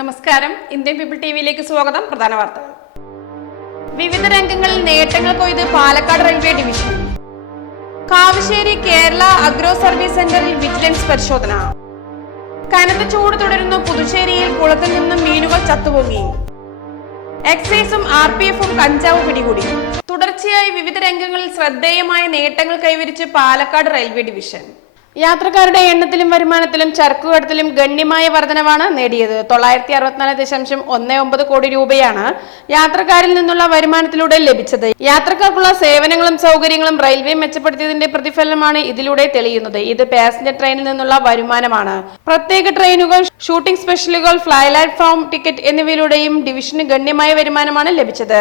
നമസ്കാരം. Indian people T വിയിലേക്ക് സ്വാഗതം. പ്രധാന വാർത്തകൾ വിവിധ രംഗങ്ങളിൽ നേട്ടങ്ങൾ കൊയ്ത് Palakkad railway division. Kavassery Kerala agro service സെന്ററിൽ വിജിലൻസ് പരിശോധന. കനത്ത ചൂട് തുടരുന്ന പുതുശ്ശേരിയിൽ കുളത്തിൽ നിന്നും മീനുകൾ ചത്തുപൊങ്ങി. എക്സൈസും ആർ പി എഫും കഞ്ചാവ് പിടികൂടി. തുടർച്ചയായി വിവിധ രംഗങ്ങളിൽ ശ്രദ്ധേയമായ നേട്ടങ്ങൾ കൈവരിച്ച് പാലക്കാട് റെയിൽവേ ഡിവിഷൻ. യാത്രക്കാരുടെ എണ്ണത്തിലും വരുമാനത്തിലും ചരക്കുകടത്തിലും ഗണ്യമായ വർധനവാണ് നേടിയത്. തൊള്ളായിരത്തി അറുപത്തിനാല് ദശാംശം ഒന്ന് ഒമ്പത് കോടി രൂപയാണ് യാത്രക്കാരിൽ നിന്നുള്ള വരുമാനത്തിലൂടെ ലഭിച്ചത്. യാത്രക്കാർക്കുള്ള സേവനങ്ങളും സൗകര്യങ്ങളും റെയിൽവേ മെച്ചപ്പെടുത്തിയതിന്റെ പ്രതിഫലമാണ് ഇതിലൂടെ തെളിയുന്നത്. ഇത് പാസഞ്ചർ ട്രെയിനിൽ നിന്നുള്ള വരുമാനമാണ്. പ്രത്യേക ട്രെയിനുകൾ ഷൂട്ടിംഗ് സ്പെഷ്യലുകൾ ഫ്ലൈ ഫോം ടിക്കറ്റ് എന്നിവയിലൂടെയും ഡിവിഷന് ഗണ്യമായ വരുമാനമാണ് ലഭിച്ചത്.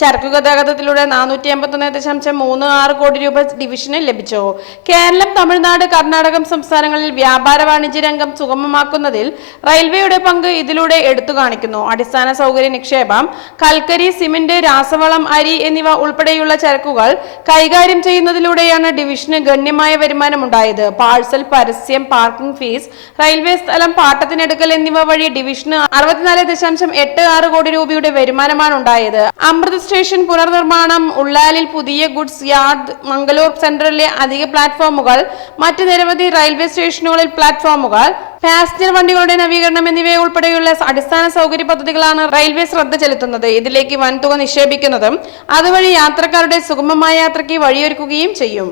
ചരക്കു ഗതാഗതത്തിലൂടെ നാനൂറ്റി അമ്പത്തി ഒന്ന് ദശാംശം മൂന്ന് ആറ് കോടി രൂപ ഡിവിഷന് ലഭിച്ചു. കേരളം തമിഴ്നാട് കർണാടകം സംസ്ഥാനങ്ങളിൽ വ്യാപാര വാണിജ്യ രംഗം സുഗമമാക്കുന്നതിൽ റെയിൽവേയുടെ പങ്ക് ഇതിലൂടെ എടുത്തു കാണിക്കുന്നു. അടിസ്ഥാന സൗകര്യ നിക്ഷേപം കൽക്കരി സിമന്റ് രാസവളം അരി എന്നിവ ഉൾപ്പെടെയുള്ള ചരക്കുകൾ കൈകാര്യം ചെയ്യുന്നതിലൂടെയാണ് ഡിവിഷന് ഗണ്യമായ വരുമാനം വരുമാനമുണ്ടായത്. പാഴ്സൽ പരസ്യം പാർക്കിംഗ് ഫീസ് റെയിൽവേ സ്ഥലം പാട്ടത്തിനെടുക്കൽ എന്നിവ വഴി ഡിവിഷന് അറുപത്തിനാല് ദശാംശം എട്ട് ആറ് കോടി രൂപയുടെ വരുമാനമാണ് ഉണ്ടായത് അമൃത് സ്റ്റേഷൻ പുനർനിർമ്മാണം ഉള്ളാലിൽ പുതിയ ഗുഡ്സ് യാർഡ് മംഗലൂർ സെൻട്രലിലെ അധിക പ്ലാറ്റ്ഫോമുകൾ മറ്റ് നിരവധി റെയിൽവേ സ്റ്റേഷനുകളിൽ പ്ലാറ്റ്ഫോമുകൾ പാസഞ്ചർ വണ്ടികളുടെ നവീകരണം എന്നിവ ഉൾപ്പെടെയുള്ള അടിസ്ഥാന സൗകര്യ പദ്ധതികളാണ് റെയിൽവേ ശ്രദ്ധ ചെലുത്തുന്നത്. ഇതിലേക്ക് വൻതുക നിക്ഷേപിക്കുന്നതും അതുവഴി യാത്രക്കാരുടെ സുഗമമായ യാത്രയ്ക്ക് വഴിയൊരുക്കുകയും ചെയ്യും.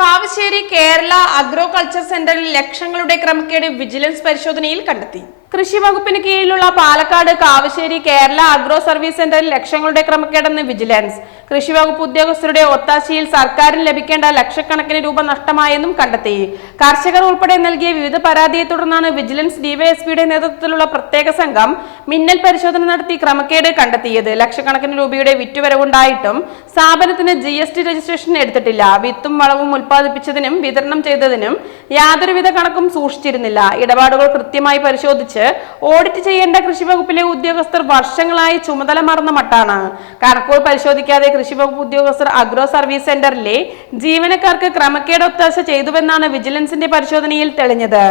കാവശ്ശേരി കേരള അഗ്രോ കൾച്ചർ സെന്ററിൽ ലക്ഷങ്ങളുടെ ക്രമക്കേട് വിജിലൻസ് പരിശോധനയിൽ കണ്ടെത്തി. കൃഷി വകുപ്പിന് കീഴിലുള്ള പാലക്കാട് കാവശ്ശേരി കേരള അഗ്രോ സർവീസ് സെന്ററിൽ ലക്ഷങ്ങളുടെ ക്രമക്കേടെന്ന് വിജിലൻസ്. കൃഷി വകുപ്പ് ഉദ്യോഗസ്ഥരുടെ ഒത്താശയിൽ സർക്കാരിന് ലഭിക്കേണ്ട ലക്ഷക്കണക്കിന് രൂപ നഷ്ടമായെന്നും കണ്ടെത്തി. കർഷകർ ഉൾപ്പെടെ നൽകിയ വിവിധ പരാതിയെ തുടർന്നാണ് വിജിലൻസ് ഡിവൈഎസ്പിയുടെ നേതൃത്വത്തിലുള്ള പ്രത്യേക സംഘം മിന്നൽ പരിശോധന നടത്തി ക്രമക്കേട് കണ്ടെത്തിയത്. ലക്ഷക്കണക്കിന് രൂപയുടെ വിറ്റുവരവുണ്ടായിട്ടും സ്ഥാപനത്തിന് ജി രജിസ്ട്രേഷൻ എടുത്തിട്ടില്ല. വിത്തും വളവും ഉൽപ്പാദിപ്പിച്ചതിനും വിതരണം ചെയ്തതിനും യാതൊരുവിധ കണക്കും സൂക്ഷിച്ചിരുന്നില്ല. ഇടപാടുകൾ കൃത്യമായി പരിശോധിച്ച് ഓഡിറ്റ് ചെയ്യേണ്ട കൃഷി വകുപ്പിലെ ഉദ്യോഗസ്ഥർ വർഷങ്ങളായി ചുമതല മറന്ന മട്ടാണ്. കണക്കുകൾ പരിശോധിക്കാതെ കൃഷി വകുപ്പ് ഉദ്യോഗസ്ഥർ അഗ്രോ സർവീസ് സെന്ററിലെ ജീവനക്കാർക്ക് ക്രമക്കേട് ഒത്താശ ചെയ്തുവെന്നാണ് വിജിലൻസിന്റെ പരിശോധനയിൽ തെളിഞ്ഞത്.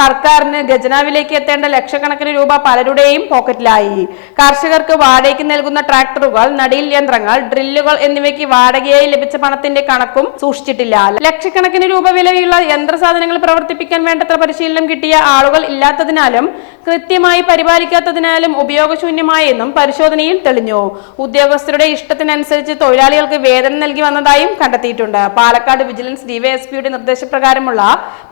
സർക്കാരിന് ഖജനാവിലേക്ക് എത്തേണ്ട ലക്ഷക്കണക്കിന് രൂപ പലരുടെയും പോക്കറ്റിലായി. കർഷകർക്ക് വാടകയ്ക്ക് നൽകുന്ന ട്രാക്ടറുകൾ നടീൽ യന്ത്രങ്ങൾ ഡ്രില്ലുകൾ എന്നിവയ്ക്ക് വാടകയായി ലഭിച്ച പണത്തിന്റെ കണക്കും സൂക്ഷിച്ചിട്ടില്ല. ലക്ഷക്കണക്കിന് രൂപ വിലയുള്ള യന്ത്രസാധനങ്ങൾ പ്രവർത്തിപ്പിക്കാൻ വേണ്ടത്ര പരിശീലനം കിട്ടിയ ആളുകൾ ഇല്ലാത്തതിനാലും കൃത്യമായി പരിപാലിക്കാത്തതിനാലും ഉപയോഗശൂന്യമായെന്നും പരിശോധനയിൽ തെളിഞ്ഞു. ഉദ്യോഗസ്ഥരുടെ ഇഷ്ടത്തിനനുസരിച്ച് തൊഴിലാളികൾക്ക് വേതനം നൽകി വന്നതായും കണ്ടെത്തിയിട്ടുണ്ട്. പാലക്കാട് വിജിലൻസ് ഡിവൈഎസ്പിയുടെ നിർദ്ദേശപ്രകാരമുള്ള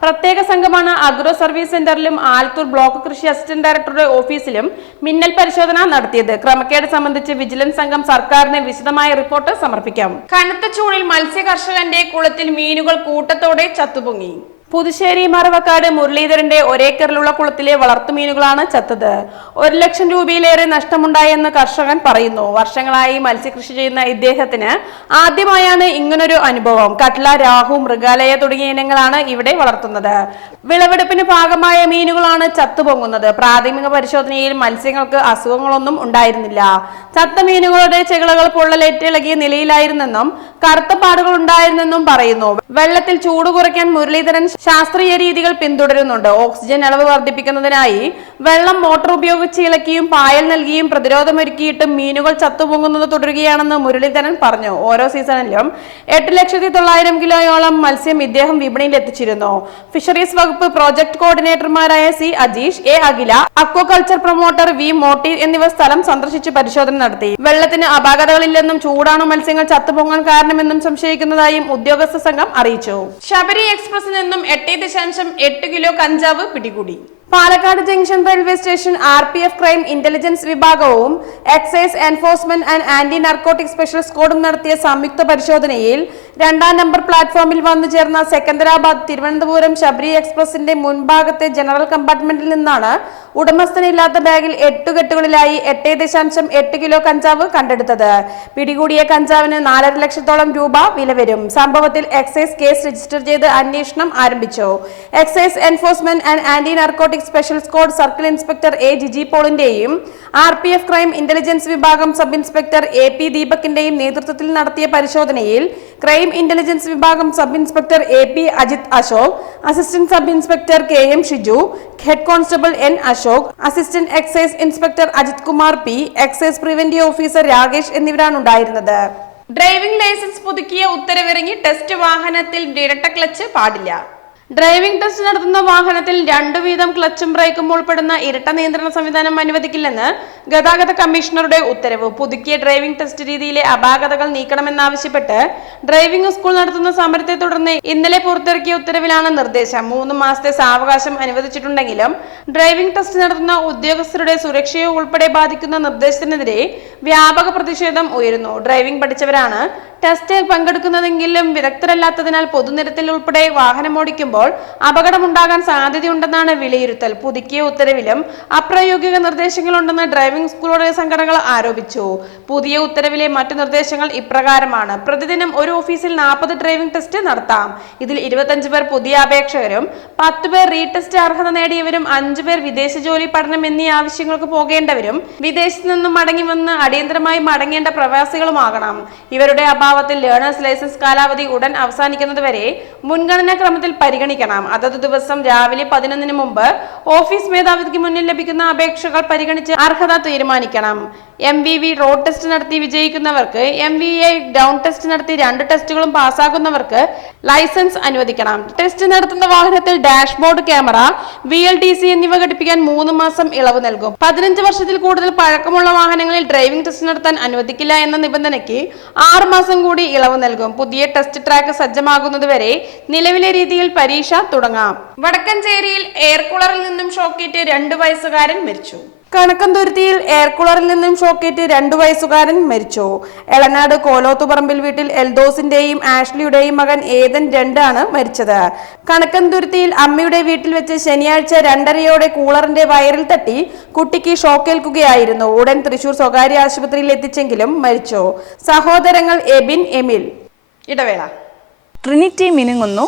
പ്രത്യേക സംഘമാണ് അഗ്രോ സർവീസ് സെന്ററിലും ആലത്തൂർ ബ്ലോക്ക് കൃഷി അസിസ്റ്റന്റ് ഡയറക്ടറുടെ ഓഫീസിലും മിന്നൽ പരിശോധന നടത്തിയത്. ക്രമക്കേട് സംബന്ധിച്ച് വിജിലൻസ് സംഘം സർക്കാരിന് വിശദമായ റിപ്പോർട്ട് സമർപ്പിക്കാം. കനത്ത ചൂടിൽ മത്സ്യകർഷകന്റെ കുളത്തിൽ മീനുകൾ കൂട്ടത്തോടെ ചത്തുപൊങ്ങി. പുതുശ്ശേരി മറവക്കാട് മുരളീധരന്റെ ഒരേക്കറിലുള്ള കുളത്തിലെ വളർത്തുമീനുകളാണ് ചത്തത്. ഒരു ലക്ഷം രൂപയിലേറെ നഷ്ടമുണ്ടായെന്ന് കർഷകൻ പറയുന്നു. വർഷങ്ങളായി മത്സ്യകൃഷി ചെയ്യുന്ന ഇദ്ദേഹത്തിന് ആദ്യമായാണ് ഇങ്ങനൊരു അനുഭവം. കട്ല രാഹു മൃഗാലയ തുടങ്ങിയ ഇനങ്ങളാണ് ഇവിടെ വളർത്തുന്നത്. വിളവെടുപ്പിന് ഭാഗമായ മീനുകളാണ് ചത്തുപൊങ്ങുന്നത്. പ്രാഥമിക പരിശോധനയിൽ മത്സ്യങ്ങൾക്ക് അസുഖങ്ങളൊന്നും ഉണ്ടായിരുന്നില്ല. ചത്ത മീനുകളുടെ ചെകിളകൾ പൊള്ളലേറ്റിളകിയ നിലയിലായിരുന്നെന്നും കറുത്ത പാടുകൾ ഉണ്ടായിരുന്നെന്നും പറയുന്നു. വെള്ളത്തിൽ ചൂട് കുറയ്ക്കാൻ മുരളീധരൻ ശാസ്ത്രീയ രീതികൾ പിന്തുടരുന്നുണ്ട്. ഓക്സിജൻ അളവ് വർദ്ധിപ്പിക്കുന്നതിനായി വെള്ളം മോട്ടോർ ഉപയോഗിച്ച് ഇളക്കിയും പായൽ നൽകിയും പ്രതിരോധമൊരുക്കിയിട്ടും മീനുകൾ ചത്തുപൊങ്ങുന്നത് തുടരുകയാണെന്ന് മുരളീധരൻ പറഞ്ഞു. ഓരോ സീസണിലും എട്ട് ലക്ഷത്തി തൊള്ളായിരം കിലോയോളം മത്സ്യം ഇദ്ദേഹം വിപണിയിൽ എത്തിച്ചിരുന്നു. ഫിഷറീസ് വകുപ്പ് project കോർഡിനേറ്റർമാരായ C Ajeesh A Akhila aquaculture promoter V Moti എന്നിവർ സ്ഥലം സന്ദർശിച്ച് പരിശോധന നടത്തി. വെള്ളത്തിന് അപാകതകളില്ലെന്നും ചൂടാണ് മത്സ്യങ്ങൾ ചത്തുപൊങ്ങാൻ കാരണമെന്നും സംശയിക്കുന്നതായും ഉദ്യോഗസ്ഥ സംഘം അറിയിച്ചു. ശബരി എക്സ്പ്രസിൽ നിന്നും എട്ട് ദശാംശം എട്ട് കിലോ കഞ്ചാവ് പിടികൂടി. Palakkad junction railway station R P F crime intelligence വിഭാഗവും excise enforcement and anti narcotic special സ്ക്വാഡും നടത്തിയ സംയുക്ത പരിശോധനയിൽ രണ്ടാം നമ്പർ പ്ലാറ്റ്ഫോമിൽ വന്നു ചേർന്ന സെക്കന്ദരാബാദ് തിരുവനന്തപുരം ശബരി എക്സ്പ്രസിന്റെ മുൻഭാഗത്തെ ജനറൽ കമ്പാർട്ട്മെന്റിൽ നിന്നാണ് ഉടമസ്ഥനില്ലാത്ത ബാഗിൽ എട്ടുകെട്ടുകളിലായി എട്ട് ദശാംശം എട്ട് കിലോ കഞ്ചാവ് കണ്ടെടുത്തത്. പിടികൂടിയ കഞ്ചാവിന് നാലര ലക്ഷത്തോളം രൂപ വില വരും. സംഭവത്തിൽ എക്സൈസ് കേസ് രജിസ്റ്റർ ചെയ്ത് അന്വേഷണം ആരംഭിച്ചു. Excise enforcement and anti narcotic narcotic special squad circle inspector A Jiji പോളിന്റെയും R P F crime intelligence വിഭാഗം സബ് ഇൻസ്പെക്ടർ എ പി ദീപകിന്റെയും നേതൃത്വത്തിൽ നടത്തിയ പരിശോധനയിൽ ക്രൈം ഇന്റലിജൻസ് വിഭാഗം sub inspector A P Ajith Ashok assistant sub inspector K M Shiju head constable N Ashok assistant excise inspector Ajith Kumar P excise preventive officer Rakesh എന്നിവരാണ് ഉണ്ടായിരുന്നത്. Driving licence പുതുക്കിയ ഉത്തരവിറങ്ങി test വാഹനത്തിൽ ഇരട്ട clutch പാടില്ല. Driving test നടത്തുന്ന വാഹനത്തിൽ രണ്ടു വീതം ക്ലച്ചും ബ്രേക്കും ഉൾപ്പെടുന്ന ഇരട്ട നിയന്ത്രണ സംവിധാനം അനുവദിക്കില്ലെന്ന് ഗതാഗത കമ്മീഷണറുടെ ഉത്തരവ്. പുതുക്കിയ ഡ്രൈവിംഗ് ടെസ്റ്റ് രീതിയിലെ അപാകതകൾ നീക്കണമെന്നാവശ്യപ്പെട്ട് ഡ്രൈവിംഗ് സ്കൂൾ നടത്തുന്ന സമരത്തെ തുടർന്ന് ഇന്നലെ പുറത്തിറക്കിയ ഉത്തരവിലാണ് നിർദ്ദേശം. മൂന്ന് മാസത്തെ സാവകാശം അനുവദിച്ചിട്ടുണ്ടെങ്കിലും ഡ്രൈവിംഗ് ടെസ്റ്റ് നടത്തുന്ന ഉദ്യോഗസ്ഥരുടെ സുരക്ഷയെ ഉൾപ്പെടെ ബാധിക്കുന്ന നിർദ്ദേശത്തിനെതിരെ വ്യാപക പ്രതിഷേധം ഉയരുന്നു. ഡ്രൈവിംഗ് പഠിച്ചവരാണ് ടെസ്റ്റിൽ പങ്കെടുക്കുന്നതെങ്കിലും വിദഗ്ധരല്ലാത്തതിനാൽ പൊതുനിരത്തിൽ ഉൾപ്പെടെ വാഹനം ഓടിക്കുമ്പോൾ അപകടമുണ്ടാകാൻ സാധ്യതയുണ്ടെന്നാണ് വിലയിരുത്തൽ. പുതുക്കിയ ഉത്തരവിലും അപ്രായോഗിക നിർദ്ദേശങ്ങളുണ്ടെന്ന് ഡ്രൈവിംഗ് സ്കൂളുടെ സംഘടനകൾ ആരോപിച്ചു. പുതിയ ഉത്തരവിലെ മറ്റു നിർദ്ദേശങ്ങൾ ഇപ്രകാരമാണ്. പ്രതിദിനം ഒരു ഓഫീസിൽ നാൽപ്പത് ഡ്രൈവിംഗ് ടെസ്റ്റ് നടത്താം. ഇതിൽ ഇരുപത്തഞ്ച് പേർ പുതിയ അപേക്ഷകരും പത്ത് പേർ റീടെസ്റ്റ് അർഹത നേടിയവരും അഞ്ചു പേർ വിദേശ ജോലി പഠനം എന്നീ ആവശ്യങ്ങൾക്ക് പോകേണ്ടവരും വിദേശത്തു നിന്നും മടങ്ങി വന്ന് അടിയന്തരമായി മടങ്ങേണ്ട പ്രവാസികളുമാകണം. ഇവരുടെ അഭാവത്തിൽ ലേണേഴ്സ് ലൈസൻസ് കാലാവധി ഉടൻ അവസാനിക്കുന്നതുവരെ മുൻഗണനാ ക്രമത്തിൽ പരിഗണിക്കണം. അതത് ദിവസം രാവിലെ പതിനൊന്നിന് മുമ്പ് ഓഫീസ് മേധാവിക്ക് മുന്നിൽ ലഭിക്കുന്ന അപേക്ഷകൾ പരിഗണിച്ച് അർഹത തീരുമാനിക്കണം. M V V road test നടത്തി വിജയിക്കുന്നവർക്ക് M V I down test നടത്തി രണ്ട് ടെസ്റ്റുകളും പാസ്സാകുന്നവർക്ക് ലൈസൻസ് അനുവദിക്കണം. ടെസ്റ്റ് നടത്തുന്ന വാഹനത്തിൽ dashboard camera V L D C എന്നിവ ഘടിപ്പിക്കാൻ മൂന്ന് മാസം ഇളവ് നൽകും. പതിനഞ്ച് വർഷത്തിൽ കൂടുതൽ പഴക്കമുള്ള വാഹനങ്ങളിൽ ഡ്രൈവിംഗ് ടെസ്റ്റ് നടത്താൻ അനുവദിക്കില്ല എന്ന നിബന്ധനയ്ക്ക് ആറ് മാസം കൂടി ഇളവ് നൽകും. പുതിയ ടെസ്റ്റ് ട്രാക്ക് സജ്ജമാകുന്നതുവരെ നിലവിലെ രീതിയിൽ പരീക്ഷ തുടങ്ങാം. വടക്കഞ്ചേരിയിൽ എയർ കൂളറിൽ നിന്നും ഷോക്കേറ്റ് രണ്ടു വയസ്സുകാരൻ മരിച്ചു. കണക്കന്തുരുത്തിയിൽ എയർ കൂളറിൽ നിന്നും ഷോക്കേറ്റ് രണ്ടു വയസ്സുകാരൻ മരിച്ചു. എളനാട് കോലോത്തുപറമ്പിൽ വീട്ടിൽ എൽദോസിന്റെയും ആഷ്ലിയുടെയും മകൻ ഏതൻ രണ്ടാണ് മരിച്ചത്. കണക്കന്തുരുത്തിയിൽ അമ്മയുടെ വീട്ടിൽ വെച്ച് ശനിയാഴ്ച രണ്ടരയോടെ കൂളറിന്റെ വയറിൽ തട്ടി കുട്ടിക്ക് ഷോക്കേൽക്കുകയായിരുന്നു. ഉടൻ തൃശൂർ സ്വകാര്യ ആശുപത്രിയിൽ എത്തിച്ചെങ്കിലും മരിച്ചു. സഹോദരങ്ങൾ എബിൻ എമിൽ. ഇടവേള. ട്രിനിറ്റി മിനുങ്ങുന്നു.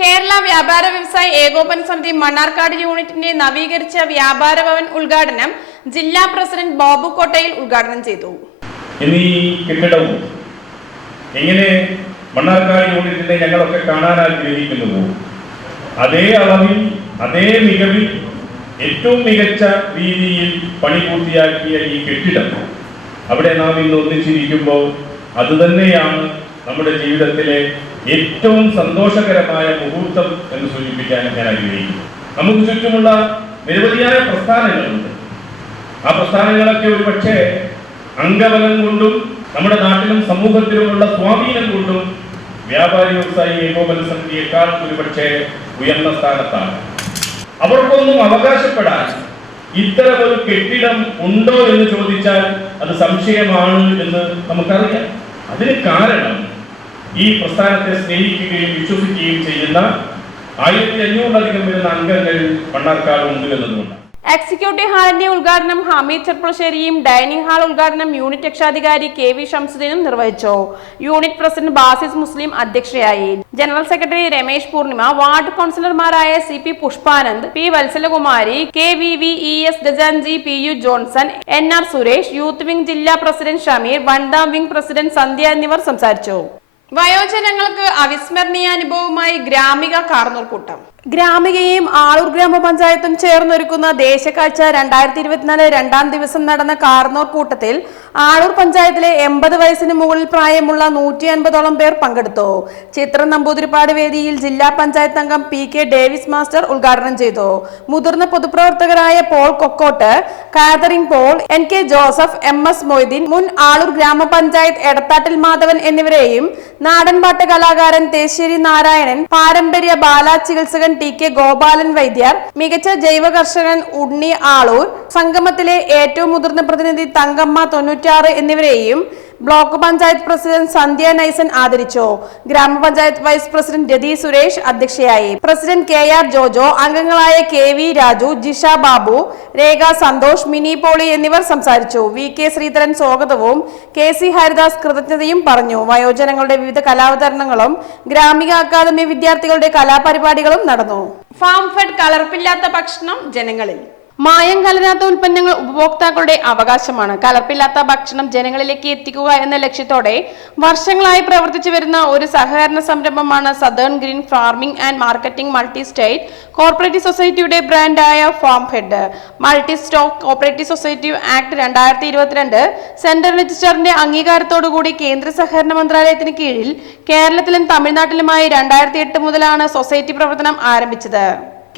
കേരള വ്യാപാര വ്യവസായ ഏകോപന സമിതി മണ്ണാർക്കാട് യൂണിറ്റിന്റെ നവീകരിച്ച വ്യാപാര ഭവൻ ഉദ്ഘാടനം ജില്ലാ പ്രസിഡന്റ് ബാബു കോട്ടയിൽ ഉദ്ഘാടനം ചെയ്തു. ഇനി എങ്ങനെ മണ്ണാർക്കാട് യൂണിറ്റിനെ ഞങ്ങളൊക്കെ കാണാൻ ആഗ്രഹിക്കുന്നുവോ അതേ അളവിൽ അതേ മികവിൽ ഏറ്റവും മികച്ച രീതിയിൽ പണി പൂർത്തിയാക്കിയ ഈ കെട്ടിടം അവിടെ നാം ഇന്ന് ഒന്നിച്ചിരിക്കുമ്പോൾ അതുതന്നെയാണ് നമ്മുടെ ജീവിതത്തിലെ ഏറ്റവും സന്തോഷകരമായ മുഹൂർത്തം എന്ന് സൂചിപ്പിക്കാൻ ഞാൻ ആഗ്രഹിക്കുന്നു. നമുക്ക് ചുറ്റുമുള്ള നിരവധിയായ പ്രസ്ഥാനങ്ങളുണ്ട്. ആ പ്രസ്ഥാനങ്ങളൊക്കെ ഒരുപക്ഷെ അംഗബലം കൊണ്ടും നമ്മുടെ നാട്ടിലും സമൂഹത്തിലുമുള്ള സ്വാധീനം കൊണ്ടും വ്യാപാരി വ്യവസായി ഏകോപന സമിതിയേക്കാൾ ഒരുപക്ഷെ ഉയർന്ന സ്ഥാനത്താണ്. അവർക്കൊന്നും അവകാശപ്പെടാൻ ഇത്തരം ഒരു കെട്ടിടം ഉണ്ടോ എന്ന് ചോദിച്ചാൽ അത് സംശയമാണ് എന്ന് നമുക്കറിയാം. അതിന് കാരണം ഈ പ്രസ്ഥാനത്തെ സ്നേഹിക്കുകയും വിശ്വസിക്കുകയും ചെയ്യുന്ന ആയിരത്തി അഞ്ഞൂറിലധികം വരുന്ന അംഗങ്ങൾ മണ്ണാർക്കാട് ഉണ്ട് എന്നതുകൊണ്ടാണ് എക്സിക്യൂട്ടീവ് ഹാളിന്റെ ഉദ്ഘാടനം ഹമീദ് ചെർപ്പുളശ്ശേരിയും ഡൈനിങ് ഹാൾ ഉദ്ഘാടനം യൂണിറ്റ് രക്ഷാധികാരി കെ വി ഷംസുദ്ദീനും നിർവഹിച്ചു. യൂണിറ്റ് പ്രസിഡന്റ് ബാസിസ് മുസ്ലിം അധ്യക്ഷയായി. General secretary Ramesh Poornima ward കൗൺസിലർമാരായ C P Pushpanand P Valsalakumari K V V E S ഡജാൻജി P U Johnson N R Suresh youth wing ജില്ലാ പ്രസിഡന്റ് ഷമീർ വനിതാ wing president സന്ധ്യ എന്നിവർ സംസാരിച്ചു. വയോജനങ്ങൾക്ക് അവിസ്മരണീയ അനുഭവമായി ഗ്രാമിക കാർന്നൂർ കൂട്ടം ഗ്രാമികയും ആളൂർ ഗ്രാമപഞ്ചായത്തും ചേർന്നൊരുക്കുന്ന ദേശക്കാഴ്ച രണ്ടായിരത്തി ഇരുപത്തിനാല് രണ്ടാം ദിവസം നടന്ന കാർന്നൂർ കൂട്ടത്തിൽ ആളൂർ പഞ്ചായത്തിലെ എൺപത് വയസ്സിന് മുകളിൽ പ്രായമുള്ള നൂറ്റി അൻപതോളം പേർ പങ്കെടുത്തു. ചിത്ര നമ്പൂതിരിപ്പാട് വേദിയിൽ ജില്ലാ പഞ്ചായത്ത് അംഗം പി കെ ഡേവിസ് മാസ്റ്റർ ഉദ്ഘാടനം ചെയ്തു. മുതിർന്ന പൊതുപ്രവർത്തകരായ Paul Kokkot Catherine Paul N K Joseph M S Moideen മുൻ ആളൂർ ഗ്രാമപഞ്ചായത്ത് എടത്താട്ടിൽ മാധവൻ എന്നിവരെയും നാടൻപാട്ട് കലാകാരൻ തേശ്ശേരി നാരായണൻ പാരമ്പര്യ ബാലാ ചികിത്സകൻ ടി കെ ഗോപാലൻ വൈദ്യർ മികച്ച ജൈവ കർഷകൻ ഉണ്ണി ആളൂർ സംഗമത്തിലെ ഏറ്റവും മുതിർന്ന പ്രതിനിധി തങ്കമ്മ തൊണ്ണൂറ്റാറ് എന്നിവരെയും ബ്ലോക്ക് പഞ്ചായത്ത് പ്രസിഡന്റ് സന്ധ്യ നൈസൻ ആദരിച്ചു. ഗ്രാമപഞ്ചായത്ത് വൈസ് പ്രസിഡന്റ് രതി സുരേഷ് അധ്യക്ഷയായി. പ്രസിഡന്റ് കെ ആർ ജോജോ അംഗങ്ങളായ കെ വി രാജു ജിഷ ബാബു രേഖ സന്തോഷ് മിനി പോളി എന്നിവർ സംസാരിച്ചു. വി കെ ശ്രീധരൻ സ്വാഗതവും കെ സി ഹരിദാസ് കൃതജ്ഞതയും പറഞ്ഞു. വയോജനങ്ങളുടെ വിവിധ കലാവതരണങ്ങളും ഗ്രാമിക അക്കാദമി വിദ്യാർത്ഥികളുടെ കലാപരിപാടികളും നടന്നു. ഫാം ഫെഡ് കലർപ്പില്ലാത്ത ഭക്ഷണം ജനങ്ങളിൽ. മായം കലരാത്ത ഉൽപ്പന്നങ്ങൾ ഉപഭോക്താക്കളുടെ അവകാശമാണ്. കലർപ്പില്ലാത്ത ഭക്ഷണം ജനങ്ങളിലേക്ക് എത്തിക്കുക എന്ന ലക്ഷ്യത്തോടെ വർഷങ്ങളായി പ്രവർത്തിച്ചു വരുന്ന ഒരു സഹകരണ സംരംഭമാണ് Southern green farming and marketing multi state cooperative സൊസൈറ്റിയുടെ ബ്രാൻഡായ farm head multi stock cooperative society act രണ്ടായിരത്തി ഇരുപത്തിരണ്ട് സെൻട്രൽ രജിസ്റ്ററിന്റെ അംഗീകാരത്തോടുകൂടി കേന്ദ്ര സഹകരണ മന്ത്രാലയത്തിന് കീഴിൽ കേരളത്തിലും തമിഴ്നാട്ടിലുമായി രണ്ടായിരത്തി എട്ട് മുതലാണ് സൊസൈറ്റി പ്രവർത്തനം ആരംഭിച്ചത്.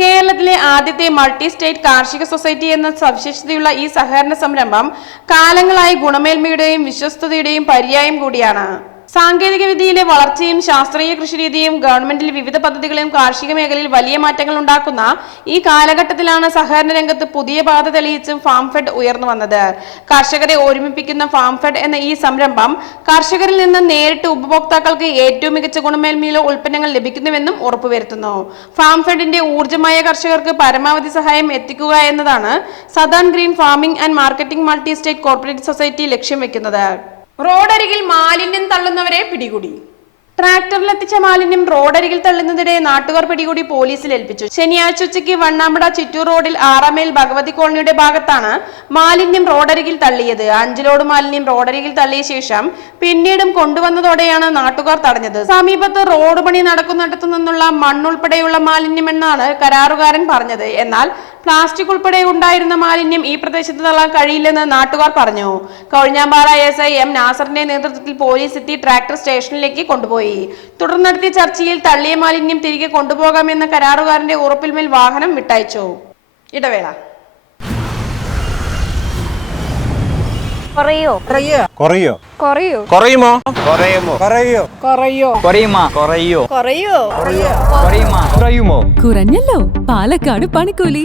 കേരളത്തിലെ ആദ്യത്തെ മൾട്ടി സ്റ്റേറ്റ് കാർഷിക സൊസൈറ്റി എന്ന സവിശേഷതയുള്ള ഈ സഹകരണ സംരംഭം കാലങ്ങളായി ഗുണമേന്മയുടെയും വിശ്വസ്തതയുടെയും പര്യായം കൂടിയാണ്. സാങ്കേതിക വിദ്യയിലെ വളർച്ചയും ശാസ്ത്രീയ കൃഷിരീതിയും ഗവൺമെന്റിൽ വിവിധ പദ്ധതികളും കാർഷിക മേഖലയിൽ വലിയ മാറ്റങ്ങൾ ഉണ്ടാക്കുന്ന ഈ കാലഘട്ടത്തിലാണ് സഹകരണ രംഗത്ത് പുതിയ പാത തെളിയിച്ചും ഫാം ഫെഡ് ഉയർന്നു വന്നത്. കർഷകരെ ഒരുമിപ്പിക്കുന്ന ഫാം ഫെഡ് എന്ന ഈ സംരംഭം കർഷകരിൽ നിന്ന് നേരിട്ട് ഉപഭോക്താക്കൾക്ക് ഏറ്റവും മികച്ച ഗുണമേന്മയിലുള്ള ഉൽപ്പന്നങ്ങൾ ലഭിക്കുന്നുവെന്നും ഉറപ്പുവരുത്തുന്നു. ഫാം ഫെഡിന്റെ ഊർജമായ കർഷകർക്ക് പരമാവധി സഹായം എത്തിക്കുക എന്നതാണ് Southern green farming and marketing multi state corporate society ലക്ഷ്യം വെക്കുന്നത്. റോഡരികിൽ മാലിന്യം തള്ളുന്നവരെ പിടികൂടി. ട്രാക്ടറിൽ എത്തിച്ച മാലിന്യം റോഡരികിൽ തള്ളുന്നതിടെ നാട്ടുകാർ പിടികൂടി പോലീസിൽ ഏൽപ്പിച്ചു. ശനിയാഴ്ച ഉച്ചയ്ക്ക് വണ്ണാമ്പട ചിറ്റൂർ റോഡിൽ ആറാമേൽ ഭഗവതി കോളനിയുടെ ഭാഗത്താണ് മാലിന്യം റോഡരികിൽ തള്ളിയത്. അഞ്ചിലോട് മാലിന്യം റോഡരികിൽ തള്ളിയ ശേഷം പിന്നീടും കൊണ്ടുവന്നതോടെയാണ് നാട്ടുകാർ തടഞ്ഞത്. സമീപത്ത് റോഡ് പണി നടക്കുന്നിടത്തു നിന്നുള്ള മണ്ണുൾപ്പെടെയുള്ള മാലിന്യം എന്നാണ് കരാറുകാരൻ പറഞ്ഞത്. എന്നാൽ പ്ലാസ്റ്റിക് ഉൾപ്പെടെ ഉണ്ടായിരുന്ന മാലിന്യം ഈ പ്രദേശത്ത് തള്ളാൻ കഴിയില്ലെന്ന് നാട്ടുകാർ പറഞ്ഞു കൊഴിഞ്ഞാമ്പാറ എസ് ഐ എം നാസറിന്റെ നേതൃത്വത്തിൽ പോലീസ് എത്തി ട്രാക്ടർ സ്റ്റേഷനിലേക്ക് കൊണ്ടുപോയി തുടർന്ന് നടത്തിയ ചർച്ചയിൽ തള്ളിയ മാലിന്യം തിരികെ കൊണ്ടുപോകാമെന്ന കരാറുകാരന്റെ ഉറപ്പിൽ മേൽ വാഹനം വിട്ടയച്ചു ഇടവേള കുറയോ കുറയോ കുറയോ കുറയുമോ കുറയോ കുറയുമോ കുറയോ കുറയോ കുറയുമോ കുറഞ്ഞല്ലോ പാലക്കാട് പണിക്കൂലി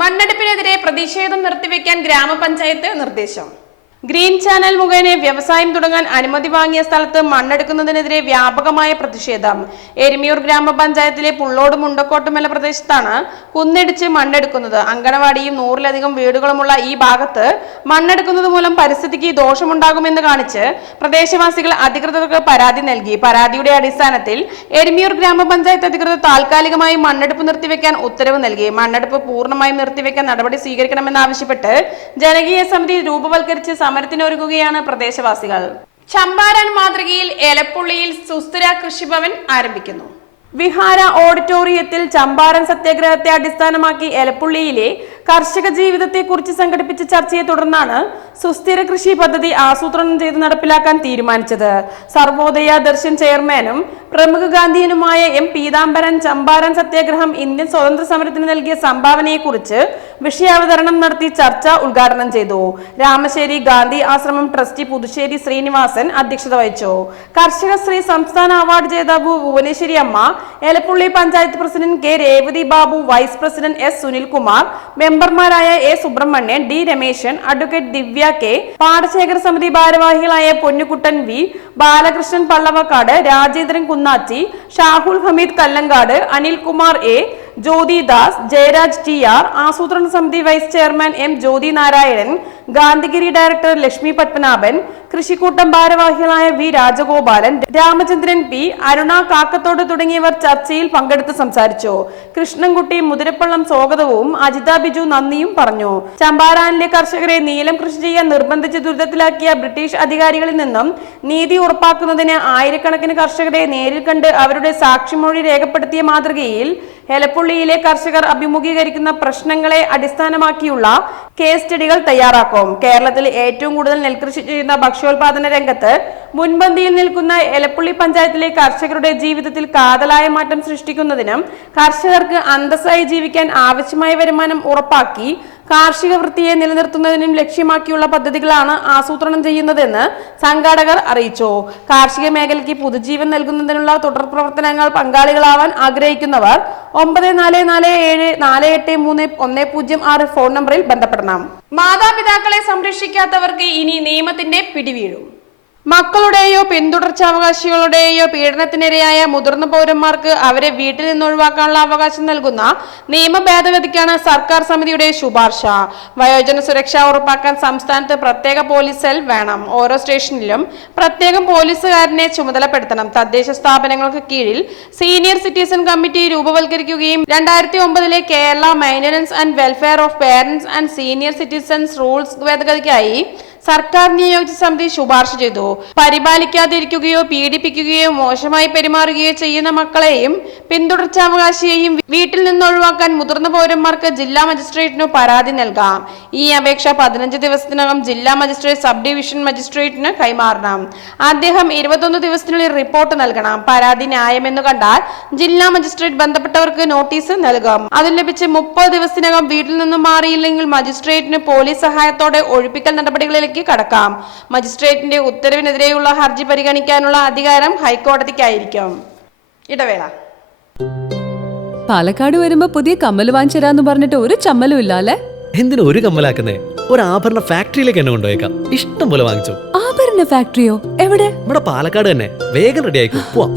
മണ്ണെടുപ്പിനെതിരെ പ്രതിഷേധം നിർത്തിവെക്കാൻ ഗ്രാമപഞ്ചായത്ത് നിർദ്ദേശം. ഗ്രീൻ ചാനൽ മുഖേന വ്യവസായം തുടങ്ങാൻ അനുമതി വാങ്ങിയ സ്ഥലത്ത് മണ്ണെടുക്കുന്നതിനെതിരെ വ്യാപകമായ പ്രതിഷേധം. എരുമിയൂർ ഗ്രാമപഞ്ചായത്തിലെ പുള്ളോട് മുണ്ടക്കോട്ടുമല പ്രദേശത്താണ് കുന്നിടിച്ച് മണ്ണെടുക്കുന്നത്. അങ്കണവാടിയും നൂറിലധികം വീടുകളുമുള്ള ഈ ഭാഗത്ത് മണ്ണെടുക്കുന്നത് മൂലം പരിസ്ഥിതിക്ക് ദോഷമുണ്ടാകുമെന്ന് കാണിച്ച് പ്രദേശവാസികൾ അധികൃതർക്ക് പരാതി നൽകി. പരാതിയുടെ അടിസ്ഥാനത്തിൽ എരുമിയൂർ ഗ്രാമപഞ്ചായത്ത് അധികൃതർ താൽക്കാലികമായി മണ്ണെടുപ്പ് നിർത്തിവെക്കാൻ ഉത്തരവ് നൽകി. മണ്ണെടുപ്പ് പൂർണമായും നിർത്തിവെക്കാൻ നടപടി സ്വീകരിക്കണമെന്നാവശ്യപ്പെട്ട് ജനകീയ സമിതി രൂപവൽക്കരിച്ച് സമരത്തിനൊരുങ്ങുകയാണ് പ്രദേശവാസികൾ. ചമ്പാരൻ മാതൃകയിൽ എലപ്പുള്ളിയിൽ സുസ്ഥിര കൃഷിഭവൻ ആരംഭിക്കുന്നു. വിഹാര ഓഡിറ്റോറിയത്തിൽ ചമ്പാരൻ സത്യാഗ്രഹത്തെ അടിസ്ഥാനമാക്കി എലപ്പുള്ളിയിലെ കർഷക ജീവിതത്തെക്കുറിച്ച് സംഘടിപ്പിച്ച ചർച്ചയെ തുടർന്നാണ് സുസ്ഥിര കൃഷി പദ്ധതി ആസൂത്രണം ചെയ്ത് നടപ്പിലാക്കാൻ തീരുമാനിച്ചത്. സർവോദയ ദർശൻ ചെയർമാനും പ്രമുഖ ഗാന്ധിയനുമായ എം പീതാംബരൻ ചമ്പാരൻ സത്യാഗ്രഹം ഇന്ത്യൻ സ്വാതന്ത്ര്യ സമരത്തിന് നൽകിയ സംഭാവനയെക്കുറിച്ച് വിഷയാവതരണം നടത്തി ചർച്ച ഉദ്ഘാടനം ചെയ്തു. രാമശ്ശേരി ഗാന്ധി ആശ്രമം ട്രസ്റ്റി പുതുശ്ശേരി ശ്രീനിവാസൻ അധ്യക്ഷത വഹിച്ചു. കർഷക ശ്രീ സംസ്ഥാന അവാർഡ് ജേതാവ് Bhuvaneswari Amma Elappully panchayat president K Revathi Babu vice president S Sunilkumar മെമ്പർമാരായ A Subramanian D Rameshan advocate Divya K പാടശേഖര സമിതി ഭാരവാഹികളായ Ponnukuttan V Balakrishnan Pallavakkad Rajendran Kunnachi Shahul Hameed Kallankad Anilkumar A Jyothidas Jayaraj T R ആസൂത്രണ സമിതി vice chairman M Jyothi Narayanan Gandhigiri director Lakshmi Padmanabhan കൃഷിക്കൂട്ടം ഭാരവാഹികളായ V Rajagopalan Ramachandran P Aruna Kakkathode തുടങ്ങിയവർ ചർച്ചയിൽ പങ്കെടുത്ത് സംസാരിച്ചു. കൃഷ്ണൻകുട്ടി മുതിരപ്പള്ളം സ്വാഗതവും അജിത ബിജു നന്ദിയും പറഞ്ഞു. ചമ്പാരാനിലെ കർഷകരെ നീലം കൃഷി ചെയ്യാൻ നിർബന്ധിച്ച് ദുരിതത്തിലാക്കിയ ബ്രിട്ടീഷ് അധികാരികളിൽ നിന്നും നീതി ഉറപ്പാക്കുന്നതിന് ആയിരക്കണക്കിന് കർഷകരെ നേരിൽ കണ്ട് അവരുടെ സാക്ഷിമൊഴി രേഖപ്പെടുത്തിയ മാതൃകയിൽ ഹെലപ്പുള്ളിയിലെ കർഷകർ അഭിമുഖീകരിക്കുന്ന പ്രശ്നങ്ങളെ അടിസ്ഥാനമാക്കിയുള്ള കേസ് സ്റ്റഡികൾ തയ്യാറാക്കും. കേരളത്തിൽ ഏറ്റവും കൂടുതൽ നെൽകൃഷി ചെയ്യുന്ന ഭക്ഷ്യോൽപാദന രംഗത്ത് മുൻപന്തിയിൽ നിൽക്കുന്ന എലപ്പുള്ളി പഞ്ചായത്തിലെ കർഷകരുടെ ജീവിതത്തിൽ കാതലായ മാറ്റം സൃഷ്ടിക്കുന്നതിനും കർഷകർക്ക് അന്തസ്സായി ജീവിക്കാൻ ആവശ്യമായ വരുമാനം ഉറപ്പാക്കി കാർഷിക വൃത്തിയെ നിലനിർത്തുന്നതിനും ലക്ഷ്യമാക്കിയുള്ള പദ്ധതികളാണ് ആസൂത്രണം ചെയ്യുന്നതെന്ന് സംഘാടകർ അറിയിച്ചു. കാർഷിക മേഖലയ്ക്ക് പുതുജീവൻ നൽകുന്നതിനുള്ള തുടർ പ്രവർത്തനങ്ങൾ പങ്കാളികളാവാൻ ആഗ്രഹിക്കുന്നവർ ഒമ്പത് നാല് നാല് ഏഴ് നാല് എട്ട് മൂന്ന് ഒന്ന് പൂജ്യം ആറ് ഫോൺ നമ്പറിൽ ബന്ധപ്പെടണം. മാതാപിതാക്കളെ സംരക്ഷിക്കാത്തവർക്ക് ഇനി നിയമത്തിന്റെ പിടിവീഴും. മക്കളുടെയോ പിന്തുടർച്ചാവകാശികളുടെയോ പീഡനത്തിനിരയായ മുതിർന്ന പൗരന്മാർക്ക് അവരെ വീട്ടിൽ നിന്ന് ഒഴിവാക്കാനുള്ള അവകാശം നൽകുന്ന നിയമ ഭേദഗതിക്കാണ് സർക്കാർ സമിതിയുടെ ശുപാർശ. വയോജന സുരക്ഷ ഉറപ്പാക്കാൻ സംസ്ഥാനത്ത് പ്രത്യേക പോലീസ് സെൽ വേണം. ഓരോ സ്റ്റേഷനിലും പ്രത്യേകം പോലീസുകാരനെ ചുമതലപ്പെടുത്തണം. തദ്ദേശ സ്ഥാപനങ്ങൾക്ക് കീഴിൽ സീനിയർ സിറ്റിസൺ കമ്മിറ്റി രൂപവൽക്കരിക്കുകയും രണ്ടായിരത്തി ഒമ്പതിലെ Kerala maintenance and welfare of parents and senior citizens rules ഭേദഗതിക്കായി സർക്കാർ നിയോഗിച്ച സമിതി ശുപാർശ ചെയ്തു. പരിപാലിക്കാതിരിക്കുകയോ പീഡിപ്പിക്കുകയോ മോശമായി പെരുമാറുകയോ ചെയ്യുന്ന മക്കളെയും പിന്തുടർച്ചാവകാശിയെയും വീട്ടിൽ നിന്ന് ഒഴിവാക്കാൻ മുതിർന്ന പൗരന്മാർക്ക് ജില്ലാ മജിസ്ട്രേറ്റിനു പരാതി നൽകാം. ഈ അപേക്ഷ പതിനഞ്ച് ദിവസത്തിനകം ജില്ലാ മജിസ്ട്രേറ്റ് സബ് ഡിവിഷൻ മജിസ്ട്രേറ്റിന് കൈമാറണം. അദ്ദേഹം ഇരുപത്തൊന്ന് ദിവസത്തിനുള്ളിൽ റിപ്പോർട്ട് നൽകണം. പരാതി ന്യായമെന്ന് കണ്ടാൽ ജില്ലാ മജിസ്ട്രേറ്റ് ബന്ധപ്പെട്ടവർക്ക് നോട്ടീസ് നൽകാം. അത് ലഭിച്ച് മുപ്പത് ദിവസത്തിനകം വീട്ടിൽ നിന്നും മാറിയില്ലെങ്കിൽ മജിസ്ട്രേറ്റിന് പോലീസ് സഹായത്തോടെ ഒഴിപ്പിക്കൽ നടപടികളിലേക്ക് കടക്കാം. മജിസ്ട്രേറ്റിന്റെ ഉത്തരവിനെതിരെയുള്ള ഹർജി പരിഗണിക്കാനുള്ള അധികാരം ഹൈക്കോടതിക്കായിരിക്കും. ഇടവേള. പാലക്കാട് വരുമ്പോ പുതിയ കമ്മൽ വാങ്ങിച്ചു പറഞ്ഞിട്ട് ഒരു ചമ്മലും ഇല്ല അല്ലെ എന്തിനു ഒരു കമ്മലാക്കുന്നേ? ഒരു ആഭരണ ഫാക്ടറിയിലേക്ക് എന്നെ കൊണ്ടുപോയേക്കാം. ഇഷ്ടം പോലെ വാങ്ങിച്ചു. ആഭരണ ഫാക്ടറിയോ? എവിടെ? ഇവിടെ പാലക്കാട് തന്നെ. വേഗം റെഡി ആയിക്കോ. പോവാം.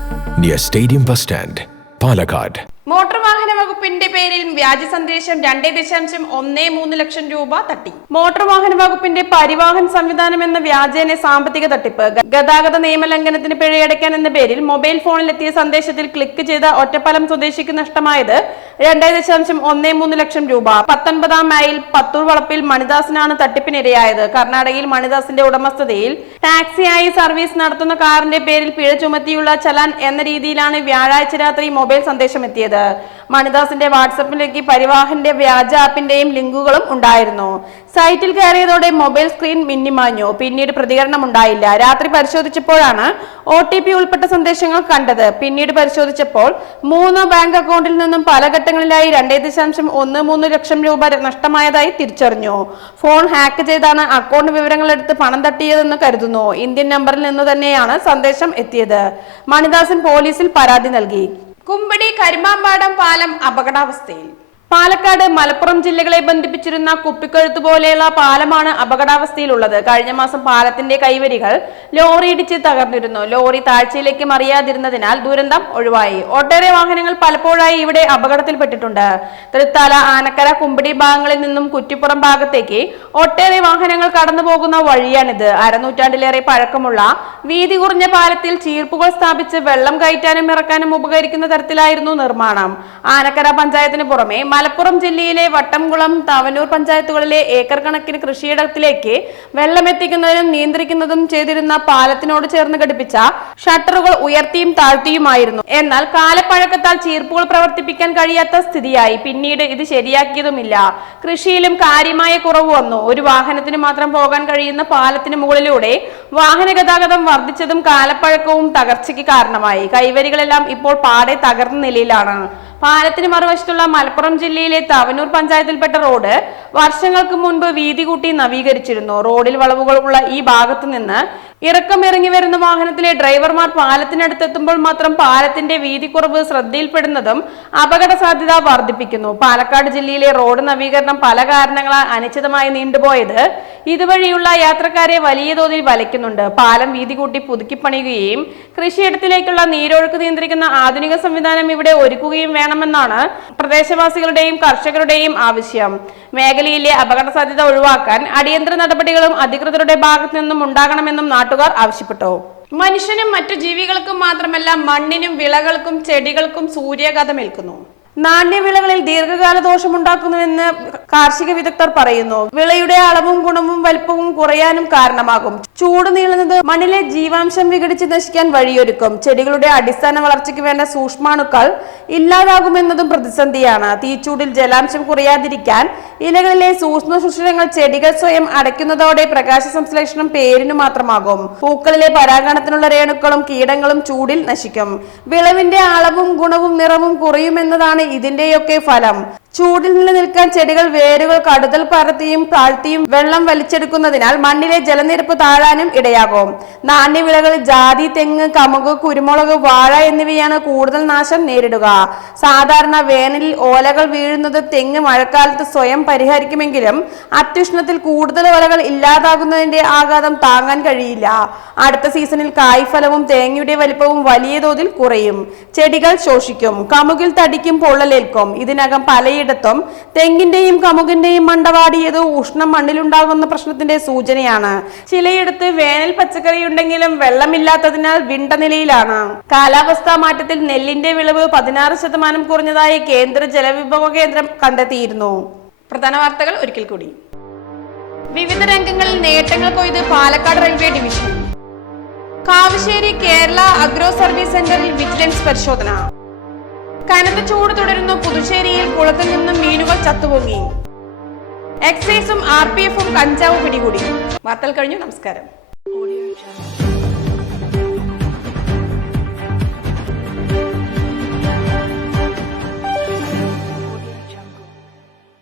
near Stadium Bus Stand, Palakkad. Motor വാഹന വകുപ്പിന്റെ പേരിൽ വ്യാജ സന്ദേശം രണ്ടേ ദശാംശം ഒന്നേ മൂന്ന് ലക്ഷം രൂപ തട്ടി. മോട്ടോർ വാഹന വകുപ്പിന്റെ പരിവാഹൻ സംവിധാനം എന്ന വ്യാജേന സാമ്പത്തിക തട്ടിപ്പ് ഗതാഗത നിയമലംഘനത്തിന് പിഴയടയ്ക്കാൻ എന്ന പേരിൽ മൊബൈൽ ഫോണിൽ എത്തിയ സന്ദേശത്തിൽ ക്ലിക്ക് ചെയ്ത ഒറ്റപ്പലം സ്വദേശിക്ക് നഷ്ടമായത് രണ്ടേ ദശാംശം ഒന്നേ മൂന്ന് ലക്ഷം രൂപ. പത്തൊൻപതാം മൈൽ പത്തൂർ വളപ്പിൽ മണിദാസിനാണ് തട്ടിപ്പിനിരയായത്. കർണാടകയിൽ മണിദാസിന്റെ ഉടമസ്ഥതയിൽ ടാക്സിയായി സർവീസ് നടത്തുന്ന കാറിന്റെ പേരിൽ പിഴ ചുമത്തിയുള്ള ചലാൻ എന്ന രീതിയിലാണ് വ്യാഴാഴ്ച രാത്രി മൊബൈൽ സന്ദേശം എത്തിയത് മണിദാസിന്റെ വാട്സപ്പിലേക്ക് പരിവാഹന്റെ വ്യാജ ആപ്പിന്റെയും ലിങ്കുകളും ഉണ്ടായിരുന്നു. സൈറ്റിൽ കയറിയതോടെ മൊബൈൽ സ്ക്രീൻ മിന്നിമാഞ്ഞു. പിന്നീട് പ്രതികരണം ഉണ്ടായില്ല. രാത്രി പരിശോധിച്ചപ്പോഴാണ് ഒ ഉൾപ്പെട്ട സന്ദേശങ്ങൾ കണ്ടത്. പിന്നീട് പരിശോധിച്ചപ്പോൾ മൂന്ന് ബാങ്ക് അക്കൗണ്ടിൽ നിന്നും പല ഘട്ടങ്ങളിലായി രണ്ടേ ദശാംശം ഒന്ന് മൂന്ന് ലക്ഷം രൂപ നഷ്ടമായതായി തിരിച്ചറിഞ്ഞു. ഫോൺ ഹാക്ക് ചെയ്താണ് അക്കൗണ്ട് വിവരങ്ങൾ എടുത്ത് പണം തട്ടിയതെന്ന് കരുതുന്നു. ഇന്ത്യൻ നമ്പറിൽ നിന്ന് തന്നെയാണ് സന്ദേശം എത്തിയത്. മണിദാസൻ പോലീസിൽ പരാതി നൽകി. കുമ്പടി കരിമാമ്പാടം പാലം അപകടാവസ്ഥയിൽ. പാലക്കാട് മലപ്പുറം ജില്ലകളെ ബന്ധിപ്പിച്ചിരുന്ന കുപ്പിക്കഴുത്ത് പോലെയുള്ള പാലമാണ് അപകടാവസ്ഥയിലുള്ളത്. കഴിഞ്ഞ മാസം പാലത്തിന്റെ കൈവരികൾ ലോറി ഇടിച്ച് തകർന്നിരുന്നു. ലോറി താഴ്ചയിലേക്ക് മറിയാതിരുന്നതിനാൽ ദുരന്തം ഒഴിവായി. ഒട്ടേറെ വാഹനങ്ങൾ പലപ്പോഴായി ഇവിടെ അപകടത്തിൽപ്പെട്ടിട്ടുണ്ട്. തൃത്താല ആനക്കര കുമ്പടി ഭാഗങ്ങളിൽ നിന്നും കുറ്റിപ്പുറം ഭാഗത്തേക്ക് ഒട്ടേറെ വാഹനങ്ങൾ കടന്നു പോകുന്ന വഴിയാണിത്. അരനൂറ്റാണ്ടിലേറെ പഴക്കമുള്ള വീതി കുറഞ്ഞ പാലത്തിൽ ചീർപ്പുകൾ സ്ഥാപിച്ച് വെള്ളം കയറ്റാനും ഇറക്കാനും ഉപകരിക്കുന്ന തരത്തിലായിരുന്നു നിർമ്മാണം. ആനക്കര പഞ്ചായത്തിന് പുറമെ മലപ്പുറം ജില്ലയിലെ വട്ടംകുളം തവനൂർ പഞ്ചായത്തുകളിലെ ഏക്കർ കണക്കിന് കൃഷിയിടത്തിലേക്ക് വെള്ളമെത്തിക്കുന്നതിനും നിയന്ത്രിക്കുന്നതും ചെയ്തിരുന്ന പാലത്തിനോട് ചേർന്ന് ഘടിപ്പിച്ച ഷട്ടറുകൾ ഉയർത്തിയും താഴ്ത്തിയുമായിരുന്നു. എന്നാൽ കാലപ്പഴക്കത്താൽ ചീർപ്പുകൾ പ്രവർത്തിപ്പിക്കാൻ കഴിയാത്ത സ്ഥിതിയായി. പിന്നീട് ഇത് ശരിയാക്കിയതുമില്ല. കൃഷിയിലും കാര്യമായ കുറവ് വന്നു. ഒരു വാഹനത്തിന് മാത്രം പോകാൻ കഴിയുന്ന പാലത്തിന് മുകളിലൂടെ വാഹന ഗതാഗതം വർദ്ധിച്ചതും കാലപ്പഴക്കവും തകർച്ചയ്ക്ക് കാരണമായി. കൈവരികളെല്ലാം ഇപ്പോൾ പാടെ തകർന്ന നിലയിലാണ്. പാലത്തിന് മറുവശത്തുള്ള മലപ്പുറം ജില്ലയിലെ തവനൂർ പഞ്ചായത്തിൽപ്പെട്ട റോഡ് വർഷങ്ങൾക്ക് മുൻപ് വീതി കൂട്ടി നവീകരിച്ചിരുന്നു. റോഡിൽ വളവുകൾ ഉള്ള ഈ ഭാഗത്തു നിന്ന് ഇറക്കം ഇറങ്ങി വരുന്ന വാഹനത്തിലെ ഡ്രൈവർമാർ പാലത്തിനടുത്തെത്തുമ്പോൾ മാത്രം പാലത്തിന്റെ വീതി കുറവ് ശ്രദ്ധയിൽപ്പെടുന്നതും അപകട സാധ്യത വർദ്ധിപ്പിക്കുന്നു. പാലക്കാട് ജില്ലയിലെ റോഡ് നവീകരണം പല കാരണങ്ങളാൽ അനിശ്ചിതമായി നീണ്ടുപോയത് ഇതുവഴിയുള്ള യാത്രക്കാരെ വലിയ തോതിൽ വലയ്ക്കുന്നുണ്ട് പാലം വീതി കൂട്ടി പുതുക്കിപ്പണിയുകയും കൃഷിയിടത്തിലേക്കുള്ള നീരൊഴുക്ക് നിയന്ത്രിക്കുന്ന ആധുനിക സംവിധാനം ഇവിടെ ഒരുക്കുകയും വേണമെന്നാണ് പ്രദേശവാസികളുടെയും കർഷകരുടെയും ആവശ്യം. മേഖലയിലെ അപകട സാധ്യത ഒഴിവാക്കാൻ അടിയന്തര നടപടികളും അധികൃതരുടെ ഭാഗത്തു നിന്നും ഉണ്ടാകണമെന്നും നാട്ടുകാർ ആവശ്യപ്പെട്ടു? മനുഷ്യനും മറ്റു ജീവികൾക്കും മാത്രമല്ല മണ്ണിനും വിളകൾക്കും ചെടികൾക്കും സൂര്യാഘാതമേൽക്കുന്നു. നാണ്യവിളകളിൽ ദീർഘകാല ദോഷമുണ്ടാക്കുന്നുവെന്ന് കാർഷിക വിദഗ്ധർ പറയുന്നു. വിളയുടെ അളവും ഗുണവും വലിപ്പവും കുറയാനും കാരണമാകും. ചൂട് നീളുന്നത് മണ്ണിലെ ജീവാംശം വിഘടിച്ച് നശിക്കാൻ വഴിയൊരുക്കും. ചെടികളുടെ അടിസ്ഥാന വളർച്ചയ്ക്ക് വേണ്ട സൂക്ഷ്മാണുക്കൾ ഇല്ലാതാകുമെന്നതും പ്രതിസന്ധിയാണ്. തീച്ചൂടിൽ ജലാംശം കുറയാതിരിക്കാൻ ഇലകളിലെ സൂക്ഷ്മ സുഷിരങ്ങൾ ചെടികൾ സ്വയം അടയ്ക്കുന്നതോടെ പ്രകാശ സംശ്ലേഷണം പേരിനു മാത്രമാകും. പൂക്കളിലെ പരാഗണത്തിനുള്ള രേണുക്കളും കീടങ്ങളും ചൂടിൽ നശിക്കും. വിളവിന്റെ അളവും ഗുണവും നിറവും കുറയുമെന്നതാണ് ഇതിന്റെയൊക്കെ ഫലം. ചൂടിൽ നിലനിൽക്കാൻ ചെടികൾ വേരുകൾ കടുതൽ പരത്തിയും താഴ്ത്തിയും വെള്ളം വലിച്ചെടുക്കുന്നതിനാൽ മണ്ണിലെ ജലനിരപ്പ് താഴാനും ഇടയാകും. നാണ്യവിളകൾ ജാതി തെങ്ങ് കമുക് കുരുമുളക് വാഴ എന്നിവയാണ് കൂടുതൽ നാശം നേരിടുക. സാധാരണ വേനലിൽ ഓലകൾ വീഴുന്നത് തെങ്ങ് മഴക്കാലത്ത് സ്വയം പരിഹരിക്കുമെങ്കിലും അത്യുഷ്ണത്തിൽ കൂടുതൽ ഓലകൾ ഇല്ലാതാകുന്നതിന്റെ ആഘാതം താങ്ങാൻ കഴിയില്ല. അടുത്ത സീസണിൽ കായ്ഫലവും തേങ്ങയുടെ വലിപ്പവും വലിയ തോതിൽ കുറയും. ചെടികൾ ശോഷിക്കും. കമുകിൽ തടിക്കും പൊള്ളലേൽക്കും. ഇതിനകം പലയിടത്തും തെങ്ങിന്റെയും കമുകിന്റെയും മണ്ടവാടിയത് ഉഷ്ണം മണ്ണിലുണ്ടാകുന്ന പ്രശ്നത്തിന്റെ സൂചനയാണ്. ചിലയിടത്ത് വേനൽ പച്ചക്കറി ഉണ്ടെങ്കിലും വെള്ളമില്ലാത്തതിനാൽ വിണ്ട നിലയിലാണ്. കാലാവസ്ഥാ മാറ്റത്തിൽ നെല്ലിന്റെ വിളവ് പതിനാറ് ശതമാനം കുറഞ്ഞതായി കേന്ദ്ര ജലവിഭവ കേന്ദ്രം കണ്ടെത്തിയിരുന്നു. പ്രധാന വാർത്തകൾ ഒരിക്കൽ കൂടി. വിവിധ രംഗങ്ങളിൽ നേട്ടങ്ങൾ കൊയ്ത് Palakkad railway division. Kavassery Kerala agro service സെന്ററിൽ വിജിലൻസ് പരിശോധന. കനത്ത ചൂട് തുടരുന്നു. പുതുശ്ശേരിയിൽ കുളത്തിൽ നിന്നും മീനുകൾ ചത്തുപൊങ്ങി. എക്സൈസും ആർ പി എഫും കഞ്ചാവ് പിടികൂടി. വാർത്തകൾ കഴിഞ്ഞു. നമസ്കാരം.